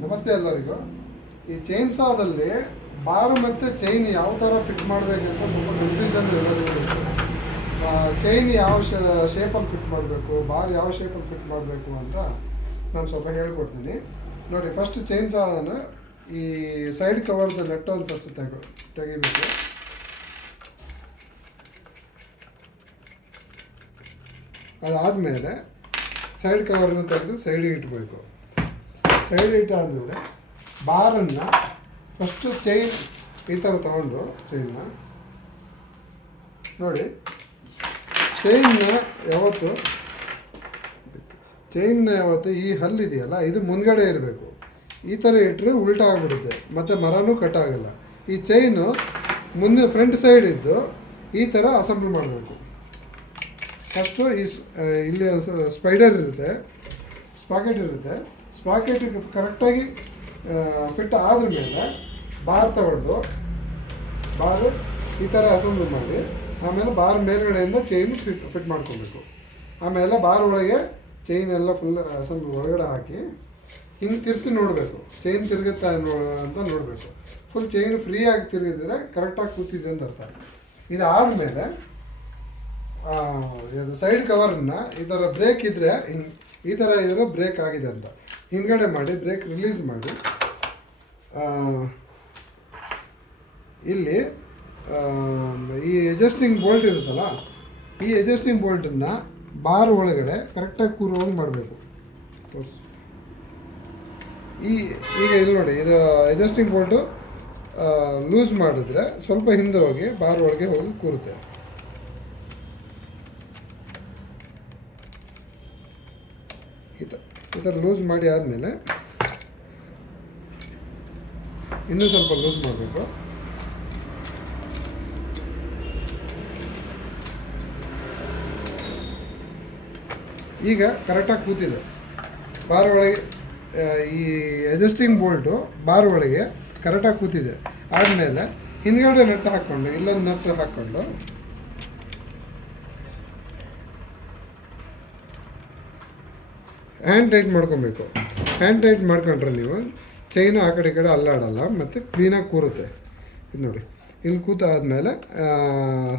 ನಮಸ್ತೆ ಎಲ್ಲರಿಗೂ. ಈ ಚೈನ್ ಸಾದಲ್ಲಿ ಬಾರ್ ಮತ್ತು ಚೈನ್ ಯಾವ ಥರ ಫಿಟ್ ಮಾಡಬೇಕಂತ ಸ್ವಲ್ಪ ಕನ್ಫ್ಯೂಷನ್ ಎಲ್ಲರಿಗೂ. ಚೈನ್ ಯಾವ ಶೇಪಲ್ಲಿ ಫಿಟ್ ಮಾಡಬೇಕು, ಬಾರ್ ಯಾವ ಶೇಪಲ್ಲಿ ಫಿಟ್ ಮಾಡಬೇಕು ಅಂತ ನಾನು ಸ್ವಲ್ಪ ಹೇಳ್ಕೊಡ್ತೀನಿ ನೋಡಿ. ಫಸ್ಟ್ ಚೈನ್ ಸಾವನ್ನು ಈ ಸೈಡ್ ಕವರ್ದು ನೆಟ್ ಒಂದು ಫಸ್ಟ್ ತೆಗಿಬೇಕು. ಅದಾದಮೇಲೆ ಸೈಡ್ ಕವರನ್ನು ತೆಗೆದು ಸೈಡಿಗೆ ಇಟ್ಬೇಕು. ಸೈಡ್ ಇಟ್ಟಾದಮೇಲೆ ಬಾರನ್ನು ಫಸ್ಟು ಚೈನ್ ಈ ಥರ ತಗೊಂಡು ಚೈನ್ನ ನೋಡಿ, ಚೈನ್ನ ಯಾವತ್ತು ಈ ಹಲ್ಲಿದೆಯಲ್ಲ ಇದು ಮುಂದ್ಗಡೆ ಇರಬೇಕು. ಈ ಥರ ಇಟ್ಟರೆ ಉಲ್ಟಾ ಆಗಿಬಿಡುತ್ತೆ ಮತ್ತು ಮರನೂ ಕಟ್ ಆಗಲ್ಲ. ಈ ಚೈನು ಮುಂದೆ ಫ್ರಂಟ್ ಸೈಡ್ ಇದ್ದು ಈ ಥರ ಅಸೆಂಬಲ್ ಮಾಡಬೇಕು. ಫಸ್ಟು ಇಲ್ಲಿ ಸ್ಪೈಡರ್ ಇರುತ್ತೆ, ಸ್ಪಾಕೆಟ್ ಇರುತ್ತೆ. ಸ್ಪಾಕೆಟಿಗೆ ಕರೆಕ್ಟಾಗಿ ಫಿಟ್ ಆದ್ರ ಮೇಲೆ ಬಾರ್ ತಗೊಂಡು ಬಾರ್ ಈ ಥರ ಅಸೆಂಬಲ್ ಮಾಡಿ ಆಮೇಲೆ ಬಾರ್ ಮೇಲ್ಗಡೆಯಿಂದ ಚೈನ್ ಫಿಟ್ ಮಾಡ್ಕೊಬೇಕು. ಆಮೇಲೆ ಬಾರ್ ಒಳಗೆ ಚೈನ್ ಎಲ್ಲ ಫುಲ್ ಅಸೆಂಬಲ್ ಒಳಗಡೆ ಹಾಕಿ ಹಿಂಗೆ ತಿರ್ಸಿ ನೋಡಬೇಕು, ಚೈನ್ ತಿರುಗುತ್ತಾ ಅಂತ ನೋಡಬೇಕು. ಫುಲ್ ಚೈನ್ ಫ್ರೀಯಾಗಿ ತಿರುಗಿದ್ರೆ ಕರೆಕ್ಟಾಗಿ ಕೂತಿದೆ ಅಂತ ಅರ್ಥ. ಇದಾದಮೇಲೆ ಸೈಡ್ ಕವರನ್ನು ಈ ಥರ ಬ್ರೇಕ್ ಇದ್ದರೆ ಹಿಂಗೆ ಈ ಥರ ಇದ್ರೆ ಬ್ರೇಕ್ ಆಗಿದೆ ಅಂತ ಹಿಂದ್ಗಡೆ ಮಾಡಿ ಬ್ರೇಕ್ ರಿಲೀಸ್ ಮಾಡಿ ಇಲ್ಲಿ ಈ ಅಡ್ಜಸ್ಟಿಂಗ್ ಬೋಲ್ಟ್ ಇರುತ್ತಲ್ಲ, ಈ ಅಡ್ಜಸ್ಟಿಂಗ್ ಬೋಲ್ಟನ್ನು ಬಾರ್ ಒಳಗಡೆ ಕರೆಕ್ಟಾಗಿ ಕೂರುವಂಗೆ ಮಾಡಬೇಕು. ಈಗ ಇಲ್ಲಿ ನೋಡಿ, ಇದು ಅಡ್ಜಸ್ಟಿಂಗ್ ಬೋಲ್ಟು ಲೂಸ್ ಮಾಡಿದ್ರೆ ಸ್ವಲ್ಪ ಹಿಂದೆ ಹೋಗಿ ಬಾರ್ ಒಳಗೆ ಹೋಗಿ ಕೂರುತ್ತೆ. ಈ ಥರ ಲೂಸ್ ಮಾಡಿ ಆದಮೇಲೆ ಇನ್ನೂ ಸ್ವಲ್ಪ ಲೂಸ್ ಮಾಡಬೇಕು. ಈಗ ಕರೆಕ್ಟಾಗಿ ಕೂತಿದೆ ಬಾರ್ ಒಳಗೆ. ಈ ಅಡ್ಜಸ್ಟಿಂಗ್ ಬೋಲ್ಟು ಬಾರ್ ಒಳಗೆ ಕರೆಕ್ಟಾಗಿ ಕೂತಿದೆ. ಆದಮೇಲೆ ಹಿಂದ್ಗಡೆ ನಟ್ಟು ಹಾಕ್ಕೊಂಡು ಇಲ್ಲೊಂದು ನಟ್ಟು ಹಾಕ್ಕೊಂಡು ಹ್ಯಾಂಡ್ ಟೈಟ್ ಮಾಡ್ಕೊಬೇಕು. ಹ್ಯಾಂಡ್ ಟೈಟ್ ಮಾಡ್ಕೊಂಡ್ರೆ ನೀವು ಚೈನು ಆ ಕಡೆ ಈ ಕಡೆ ಅಲ್ಲಾಡಲ್ಲ ಮತ್ತು ಕ್ಲೀನಾಗಿ ಕೂರುತ್ತೆ. ಇದು ನೋಡಿ, ಇಲ್ಲಿ ಕೂತಾದ್ಮೇಲೆ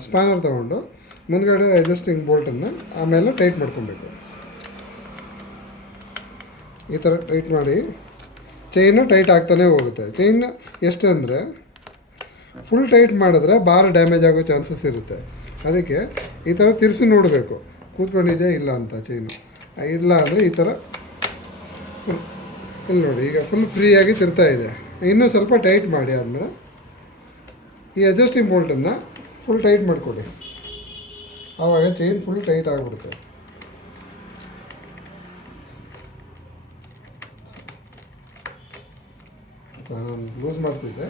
ಸ್ಪಾನರ್ ತೊಗೊಂಡು ಮುಂದ್ಗಡೆ ಅಡ್ಜಸ್ಟಿಂಗ್ ಬೋಲ್ಟನ್ನು ಆಮೇಲೆ ಟೈಟ್ ಮಾಡ್ಕೊಬೇಕು. ಈ ಥರ ಟೈಟ್ ಮಾಡಿ ಚೈನು ಟೈಟ್ ಆಗ್ತಾನೆ ಹೋಗುತ್ತೆ. ಚೈನ್ ಎಷ್ಟು ಅಂದರೆ ಫುಲ್ ಟೈಟ್ ಮಾಡಿದ್ರೆ ಬಾರ್ ಡ್ಯಾಮೇಜ್ ಆಗೋ ಚಾನ್ಸಸ್ ಇರುತ್ತೆ. ಅದಕ್ಕೆ ಈ ಥರ ತಿರ್ಸಿ ನೋಡಬೇಕು ಕೂತ್ಕೊಂಡಿದೆಯಾ ಇಲ್ಲ ಅಂತ. ಚೈನು ಇಲ್ಲ ಅಂದರೆ ಈ ಥರ ಇಲ್ಲಿ ನೋಡಿ, ಈಗ ಫುಲ್ ಫ್ರೀಯಾಗಿ ತಿರ್ತಾ ಇದೆ. ಇನ್ನೂ ಸ್ವಲ್ಪ ಟೈಟ್ ಮಾಡಿ ಆದಮೇಲೆ ಈ ಅಡ್ಜಸ್ಟಿಂಗ್ ಬೋಲ್ಟನ್ನು ಫುಲ್ ಟೈಟ್ ಮಾಡಿಕೊಡಿ. ಆವಾಗ ಚೈನ್ ಫುಲ್ ಟೈಟ್ ಆಗಿಬಿಡುತ್ತೆ. ನಾನು ಲೂಸ್ ಮಾಡ್ತಿದ್ದೆ.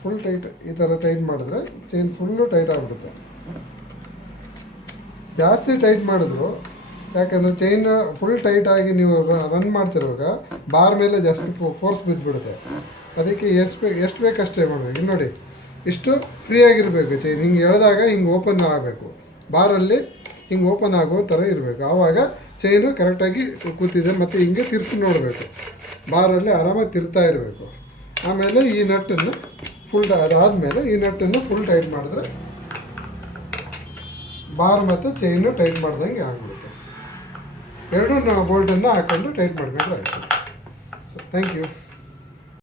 ಫುಲ್ ಟೈಟ್ ಈ ಥರ ಟೈಟ್ ಮಾಡಿದ್ರೆ ಚೈನ್ ಫುಲ್ಲು ಟೈಟ್ ಆಗಿಬಿಡುತ್ತೆ. ಜಾಸ್ತಿ ಟೈಟ್ ಮಾಡಿದ್ರು, ಯಾಕಂದರೆ ಚೈನ್ ಫುಲ್ ಟೈಟಾಗಿ ನೀವು ರನ್ ಮಾಡ್ತಿರುವಾಗ ಬಾರ್ ಮೇಲೆ ಜಾಸ್ತಿ ಫೋರ್ಸ್ ಬಿದ್ದುಬಿಡುತ್ತೆ. ಅದಕ್ಕೆ ಎಷ್ಟು ಬೇಕು ಅಷ್ಟೇ ಮಾಡಬೇಕು. ನೋಡಿ, ಇಷ್ಟು ಫ್ರೀಯಾಗಿರಬೇಕು ಚೈನ್. ಹಿಂಗೆ ಎಳೆದಾಗ ಹಿಂಗೆ ಓಪನ್ ಆಗಬೇಕು, ಬಾರಲ್ಲಿ ಹಿಂಗೆ ಓಪನ್ ಆಗೋ ಥರ ಇರಬೇಕು. ಆವಾಗ ಚೈನು ಕರೆಕ್ಟಾಗಿ ಕೂತಿದೆ. ಮತ್ತು ಹಿಂಗೆ ತಿರ್ಸಿ ನೋಡಬೇಕು, ಬಾರಲ್ಲಿ ಆರಾಮಾಗಿ ತಿರ್ತಾ ಇರಬೇಕು. ಆಮೇಲೆ ಈ ನಟ್ಟನ್ನು ಅದಾದಮೇಲೆ ಈ ನಟ್ಟನ್ನು ಫುಲ್ ಟೈಟ್ ಮಾಡಿದ್ರೆ ಬಾರ್ ಮತ್ತು ಚೈನು ಟೈಟ್ ಮಾಡ್ದಂಗೆ ಆಗ್ಬಿಡುತ್ತೆ. ಎರಡೂ ಬೋಲ್ಟನ್ನು ಹಾಕ್ಕೊಂಡು ಟೈಟ್ ಮಾಡ್ಕೊಂಡ್ರೆ ಆಯಿತು. So thank you.